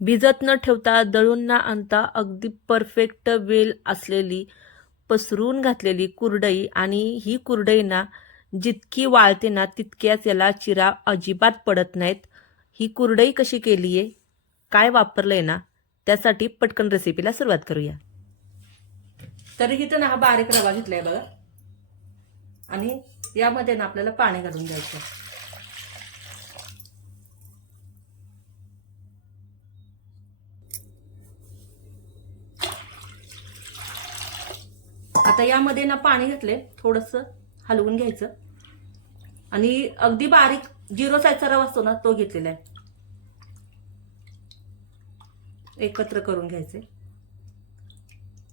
भिजत न ठेवता दळून न आणता अगदी परफेक्ट वेल असलेली पसरून घातलेली कुरडई आणि ही कुरडई ना जितकी वाळते ना तितक्याच याला चिरा अजिबात पडत नाहीत. ही कुरडई कशी केली आहे काय वापरलंय ना? त्यासाठी पटकन रेसिपीला सुरुवात करूया. तरी इथं ना हा बारीक रवा घेतलाय बघा. आणि यामध्ये ना आपल्याला पाणी घालून द्यायचं आता यामध्ये ना पाणी घातले थोडस हलवून घ्यायचं. आणि अगदी बारीक जिरो साईजचा रवा असतो ना तो घेतलेला आहे. एकत्र करून घ्यायचे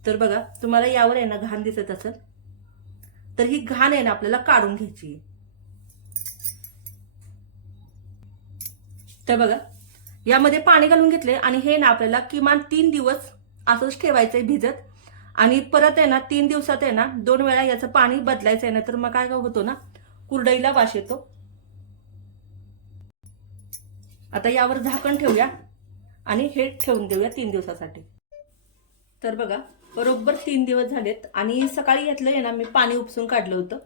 तर बघा तुम्हाला यावर आहे ना घाण दिसत असेल तर ही घाण आहे ना आपल्याला काढून घ्यायची. तर बघा यामध्ये पाणी घालून घेतले आणि हे ना आपल्याला किमान तीन दिवस असंच ठेवायचंय भिजत. आणि परत आहे ना तीन दिवसात आहे ना दोन वेळा याचं पाणी बदलायचं आहे ना तर मग काय होतो ना कुरडईला वास येतो. आता यावर झाकण ठेवूया आणि हे ठेवून देऊया तीन दिवसासाठी. तर बघा बरोबर तीन दिवस झालेत आणि सकाळी घेतलं आहे ना मी पाणी उपसून काढलं होतं.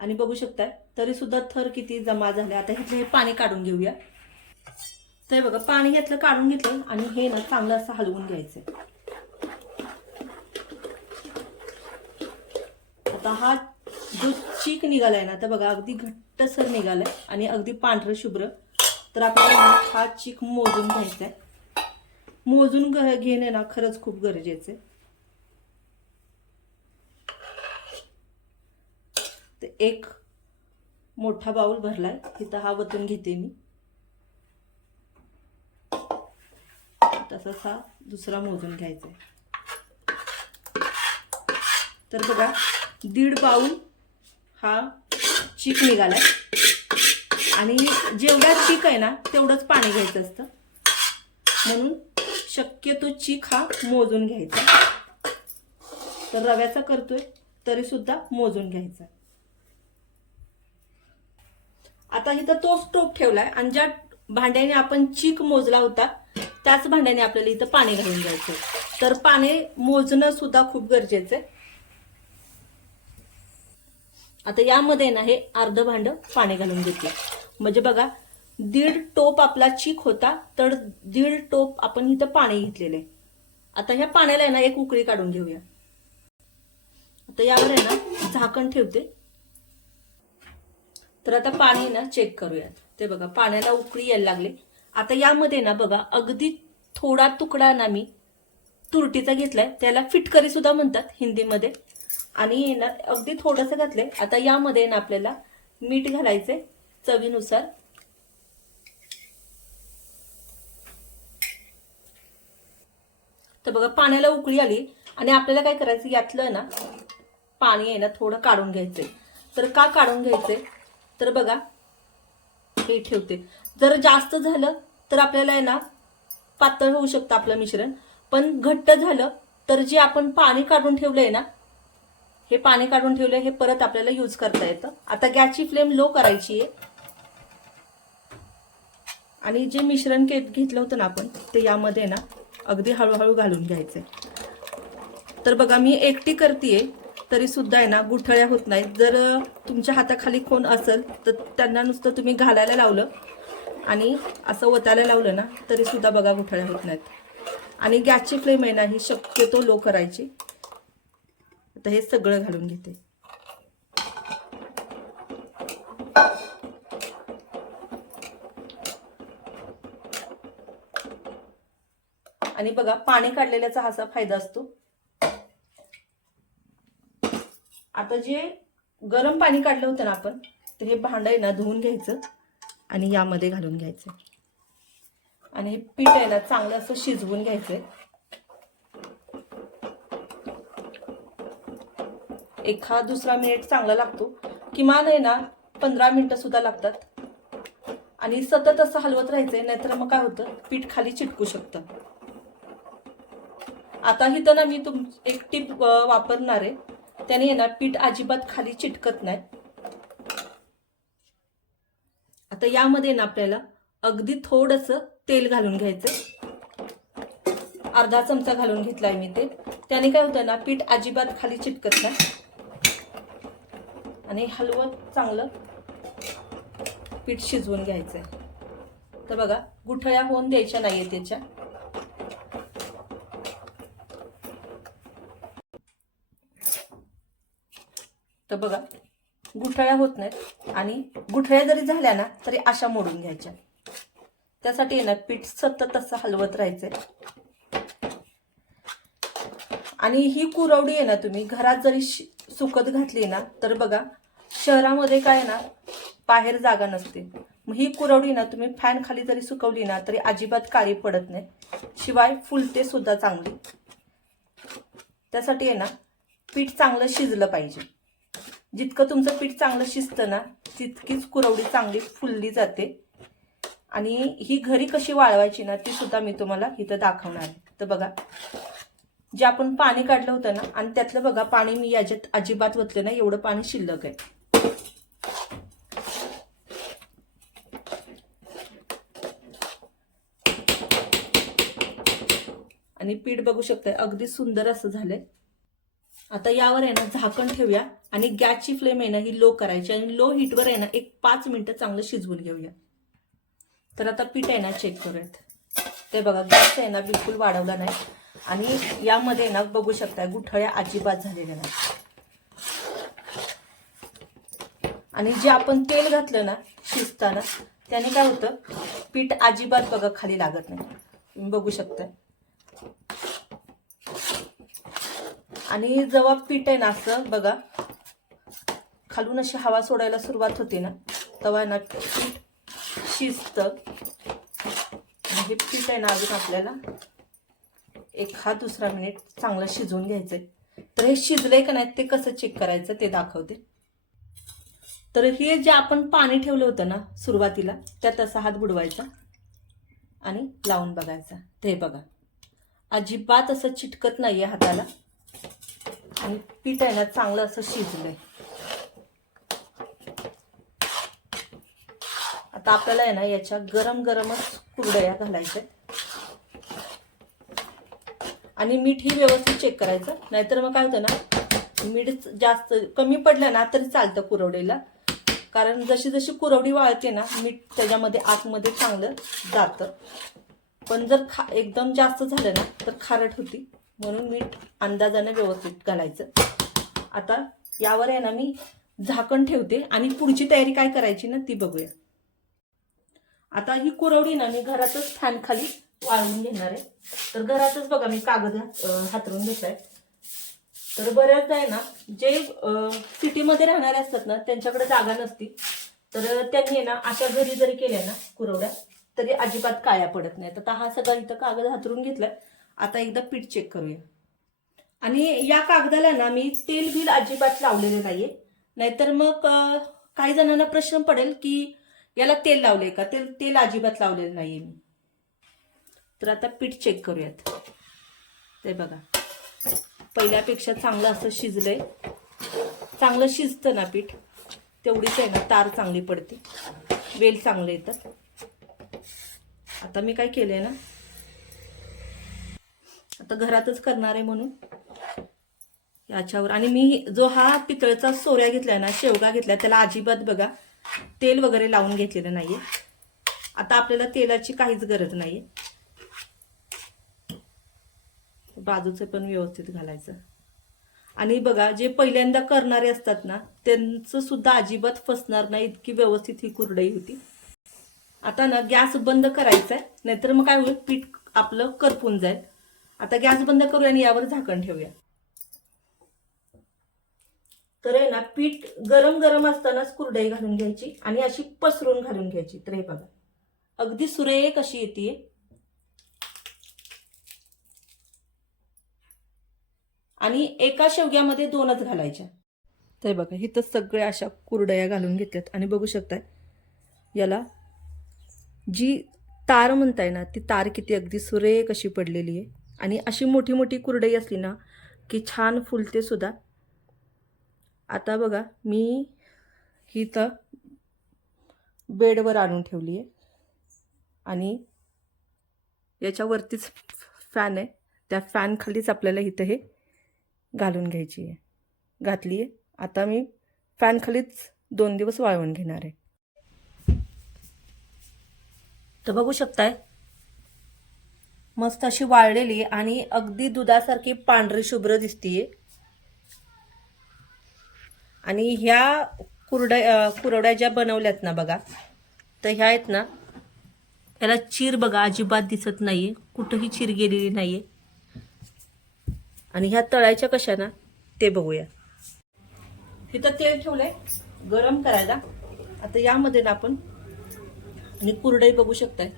आणि बघू शकताय तरी सुद्धा थर किती जमा झाले. आता ह्यातलं हे पाणी काढून घेऊया. तर बघा पाणी घेतलं काढून घेतलं आणि हे ना चांगलं असं हलवून घ्यायचं आता हा जो चीक निघालाय ना तर बघा अगदी घट्टसर निघालाय आणि अगदी पांढरं शुभ्र. तर आपल्याला हा चीक मोजून घ्यायचा आहे मोजून घ- घेणे ना खरंच खूप गरजेचं आहे ते एक मोठा बाऊल भरलाय. तिथं हा वतून घेते मी. तसाच हा दुसरा मोजून घ्यायचा आहे तर बघा दीड बाऊल हा चीक निघालाय. आणि जेवढा चीक आहे ना तेवढंच पाणी घ्यायचं असतं. म्हणून शक्यतो चीक हा मोजून घ्यायचा. तर रव्याचा करतोय तरी सुद्धा मोजून घ्यायचा. आता इथं तोच टोप ठेवलाय आणि ज्या भांड्याने आपण चीक मोजला होता त्याच भांड्याने आपल्याला इथं पाणी घालून घ्यायचं तर पाणी मोजणं सुद्धा खूप गरजेचं आहे. आता यामध्ये ना हे अर्ध भांड पाणी घालून घेतलं म्हणजे बघा दीड टोप आपला चीक होता तर दीड टोप आपण इथं पाणी घेतलेलं. आहे आता ह्या पाण्याला आहे ना एक उकळी काढून घेऊया. आता यावर आहे ना झाकण ठेवते. तर आता पाणी ना चेक करूयात. ते बघा पाण्याला उकळी यायला लागले. आता यामध्ये ना बघा अगदी थोडा तुकडा ना मी तुरटीचा घेतलाय त्याला फिटकरी सुद्धा म्हणतात हिंदीमध्ये. आणि ना अगदी थोडंसं घातलंय. आता यामध्ये ना आपल्याला मीठ घालायचे चवीनुसार. तर बघा पाण्याला उकळी आली आणि आपल्याला काय करायचं यातलं ना पाणी आहे ना थोडं काढून घ्यायचंय. तर का काढून घ्यायचंय? तर बघा हे ठेवते. जर जास्त झालं तर आपल्याला आहे ना पातळ होऊ शकतं आपलं मिश्रण. पण घट्ट झालं तर जे आपण पाणी काढून ठेवलंय ना हे पाणी काढून ठेवलंय हे परत आपल्याला यूज करता येतं. आता गॅसची फ्लेम लो करायची आहे. आणि जे मिश्रण घेतलं होतं ना आपण ते यामध्ये ना अगदी हळूहळू घालून घ्यायचंय. तर बघा मी एकटी करते तरी सुद्धा आहे ना गुठळ्या होत नाहीत. जर तुमच्या हाताखाली कोण असेल तर त्यांना नुसतं तुम्ही घालायला लावलं आणि असं ओतायला लावलं ना तरी सुद्धा बघा गुठळ्या होत नाहीत. आणि गॅसची फ्लेम आहे ना ही शक्यतो लो करायची. आता हे सगळं घालून घेते. आणि बघा पाणी काढलेल्याचा हा असा फायदा असतो. आता जे गरम पाणी काढलं होतं ना आपण तर हे भांड आहे ना धुवून घ्यायचं आणि यामध्ये घालून घ्यायचं. आणि हे पीठ आहे ना चांगलं असं शिजवून एक हा दुसरा मिनिट चांगला लागतो. किमान आहे ना पंधरा मिनिटं सुद्धा लागतात. आणि सतत असं हलवत राहायचंय नाहीतर मग काय होतं? पीठ खाली चिटकू शकतं. आता इथं ना मी तुम एक टीप वापरणार आहे. त्याने ना पीठ अजिबात खाली चिटकत नाही. आता यामध्ये ना आपल्याला अगदी थोडंसं तेल घालून घ्यायचं अर्धा चमचा घालून घेतलाय मी ते. त्याने काय होतं ना पीठ अजिबात खाली चिटकत नाही. आणि हलवत चांगलं पीठ शिजवून घ्यायचंय. तर बघा गुठळ्या होऊन द्यायच्या नाहीये त्याच्या. तर बघा गुठळ्या होत नाहीत आणि गुठळ्या जरी झाल्या ना तरी अशा मोडून घ्यायच्या. त्यासाठी ना पीठ सतत असं हलवत राहायचंय. आणि ही कुरवडी आहे ना तुम्ही घरात जरी शि- सुकत घातली ना तर बघा शहरामध्ये काय आहे ना बाहेर जागा नसते. मग ही कुरवडी ना तुम्ही फॅन खाली जरी सुकवली ना तरी अजिबात काळी पडत नाही. शिवाय फुलते सुद्धा चांगली. त्यासाठी आहे ना पीठ चांगलं शिजलं पाहिजे. जितकं तुमचं पीठ चांगलं शिजतं ना तितकीच कुरवडी चांगली फुलली जाते. आणि ही घरी कशी वाळवायची ना ती सुद्धा मी तुम्हाला इथं दाखवणार आहे. तर बघा जे आपण पाणी काढलं होतं ना आणि त्यातलं बघा पाणी मी याच्यात अजिबात वतलं नाही एवढं पाणी शिल्लक आहे. आणि पीठ बघू शकताय अगदी सुंदर असं झालंय. आता यावर आहे ना झाकण ठेवूया आणि गॅसची फ्लेम आहे ना ही लो करायची आणि लो हीटवर आहे ना एक पाच मिनिटं चांगलं शिजवून घेऊया. तर आता पीठ आहे ना चेक करूयात. ते बघा गॅस आहे ना बिलकुल वाढवला नाही. आणि यामध्ये ना बघू शकताय गुठळ्या अजिबात झालेल्या नाही आणि जे आपण तेल घातलं ना शिजताना त्याने काय होतं पीठ अजिबात बघा खाली लागत नाही. तुम्ही बघू शकताय. आणि जेव्हा पीठ आहे ना असं बघा खालून अशी हवा सोडायला सुरुवात होते ना तेव्हा ना पीठ शिजतं. हे पीठ आहे ना अजून आपल्याला एक हा दुसरा मिनिट चांगलं शिजवून घ्यायचं आहे तर हे शिजलंय का नाही ते कसं चेक करायचं ते दाखवते. तर हे जे आपण पाणी ठेवलं होतं ना सुरुवातीला त्यात असा हात बुडवायचा आणि लावून बघायचा. ते बघा. अजिबात असं चिटकत नाही आहे हाताला. आणि पीठ आहे ना चांगलं असं शिजलंय. आता आपल्याला आहे ना याच्या गरम गरमच कुरडया घालायच्या आणि मीठ ही व्यवस्थित चेक करायचं. नाहीतर मग काय होतं ना मीठ जास्त कमी पडलं ना तरी चालतं कुरवडीला. कारण जशी जशी कुरवडी वाळते ना मीठ त्याच्यामध्ये आतमध्ये चांगलं जातं. पण जर खा एकदम जास्त झालं ना तर खारट होती. म्हणून मीठ अंदाजाने व्यवस्थित घालायचं. आता यावर आहे ना मी झाकण ठेवते आणि पुढची तयारी काय करायची ना ती बघूया. आता ही कुरवडी ना मी घरातच फॅनखाली वाळवून घेणार आहे. तर घरातच बघा मी कागद हातरून हातरून घेतलाय. तर बऱ्याचदा आहे ना जे सिटीमध्ये राहणारे असतात ना त्यांच्याकडे जागा नसती. तर त्यांनी आहे ना अशा घरी जरी केल्या ना कुरवड्या तरी अजिबात काळ्या पडत नाही तर हा सगळा इथं कागद हातरून घेतलाय. आता एकदा पीठ चेक करूया. आणि या कागदाला ना मी तेल बिल अजिबात लावलेले नाहीये. नाहीतर मग काही जणांना प्रश्न पडेल की याला तेल लावले का? तेल तेल अजिबात लावलेलं नाहीये मी. तर आता पीठ चेक करूयात. ते बघा. पहिल्यापेक्षा चांगलं असं शिजलंय. चांगलं शिजतं ना पीठ. तेवढीच आहे ना तार चांगली पडते. वेल चांगले येतात. आता मी काय केलंय ना? आता घरातच करणार आहे म्हणून. याच्यावर. आणि मी जो हा पितळचा सोऱ्या घेतलाय ना शेवगा घेतलाय त्याला अजिबात बघा तेल वगैरे लावून घेतलेलं नाहीये. आता आपल्याला तेलाची काहीच गरज नाहीये. बाजूचं पण व्यवस्थित घालायचं. आणि बघा जे पहिल्यांदा करणारे असतात ना त्यांचं सुद्धा अजिबात फसणार नाही इतकी व्यवस्थित ही कुरडई होती. आता ना गॅस बंद करायचा आहे नाहीतर मग काय होईल? पीठ आपलं करपून जाईल. आता गॅस बंद करूया आणि यावर झाकण ठेवूया. तर आहे ना पीठ गरम गरम असतानाच कुरडई घालून घ्यायची आणि अशी पसरून घालून घ्यायची. तर हे बघा अगदी सुरेख अशी येते आणि एका शेवग्यामध्ये दोनच घालायच्या. तर बघा इथं सगळ्या अशा कुरडया घालून घेतल्यात. आणि बघू शकताय याला जी तार म्हणताय ना ती तार किती अगदी सुरेख अशी पडलेली आहे. आणि अशी मोठी मोठी कुरडई असली ना की छान फुलते सुद्धा. आता बघा मी ही तर बेडवर आणून ठेवली आहे. आणि याच्यावरतीच फॅन आहे. त्या फॅनखालीच आपल्याला इथं हे घालून घ्यायची आहे. घातली आहे आता मी फॅनखालीच दोन दिवस वाळवून घेणार आहे. तर बघू शकताय मस्त अशी वाळलेली आणि अगदी दुधासारखी पांढरी शुभ्र दिसतीये. आणि ह्या कुरड्या कुरवड्या ज्या बनवल्यात ना बघा तर ह्या आहेत ना याला चीर बघा अजिबात दिसत नाहीये. कुठंही चीर गेलेली नाहीये. आणि ह्या तळायच्या कशा ना ते बघूया. तिथं तेल ठेवलंय गरम करायला. आता यामध्ये ना आपण आणि कुरडई बघू शकताय.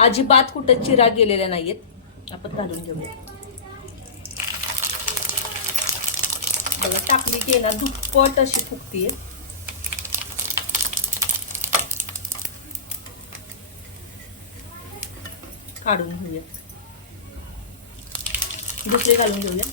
अजिबात कुठं चिरा गेलेल्या नाहीयेत. आपण घालून घेऊया. बघा टाकली की ना दुप्पट अशी फुगतीये. काढून घेऊया. दुसरे घालून घेऊया.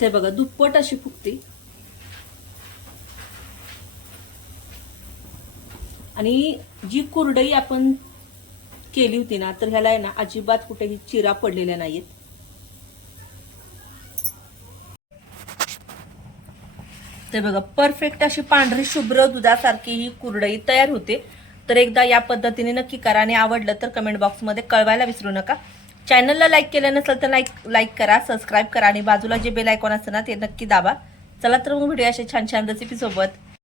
ते बघा दुप्पट अशी फुगते. आणि जी कुरडई आपण केली होती ना तर ह्याला आहे ना अजिबात कुठेही चिरा पडलेल्या नाहीत ते बघा परफेक्ट अशी पांढरी शुभ्र दुधासारखी ही कुरडई तयार होते. तर एकदा या पद्धतीने नक्की करा आणि आवडलं तर कमेंट बॉक्समध्ये कळवायला विसरू नका. चॅनलला लाईक केलं नसेल तर लाईक लाईक करा सबस्क्राईब करा आणि बाजूला जे बेल आयकॉन असतं ना ते नक्की दाबा. चला तर मग व्हिडिओ अशा छान छान रेसिपीसोबत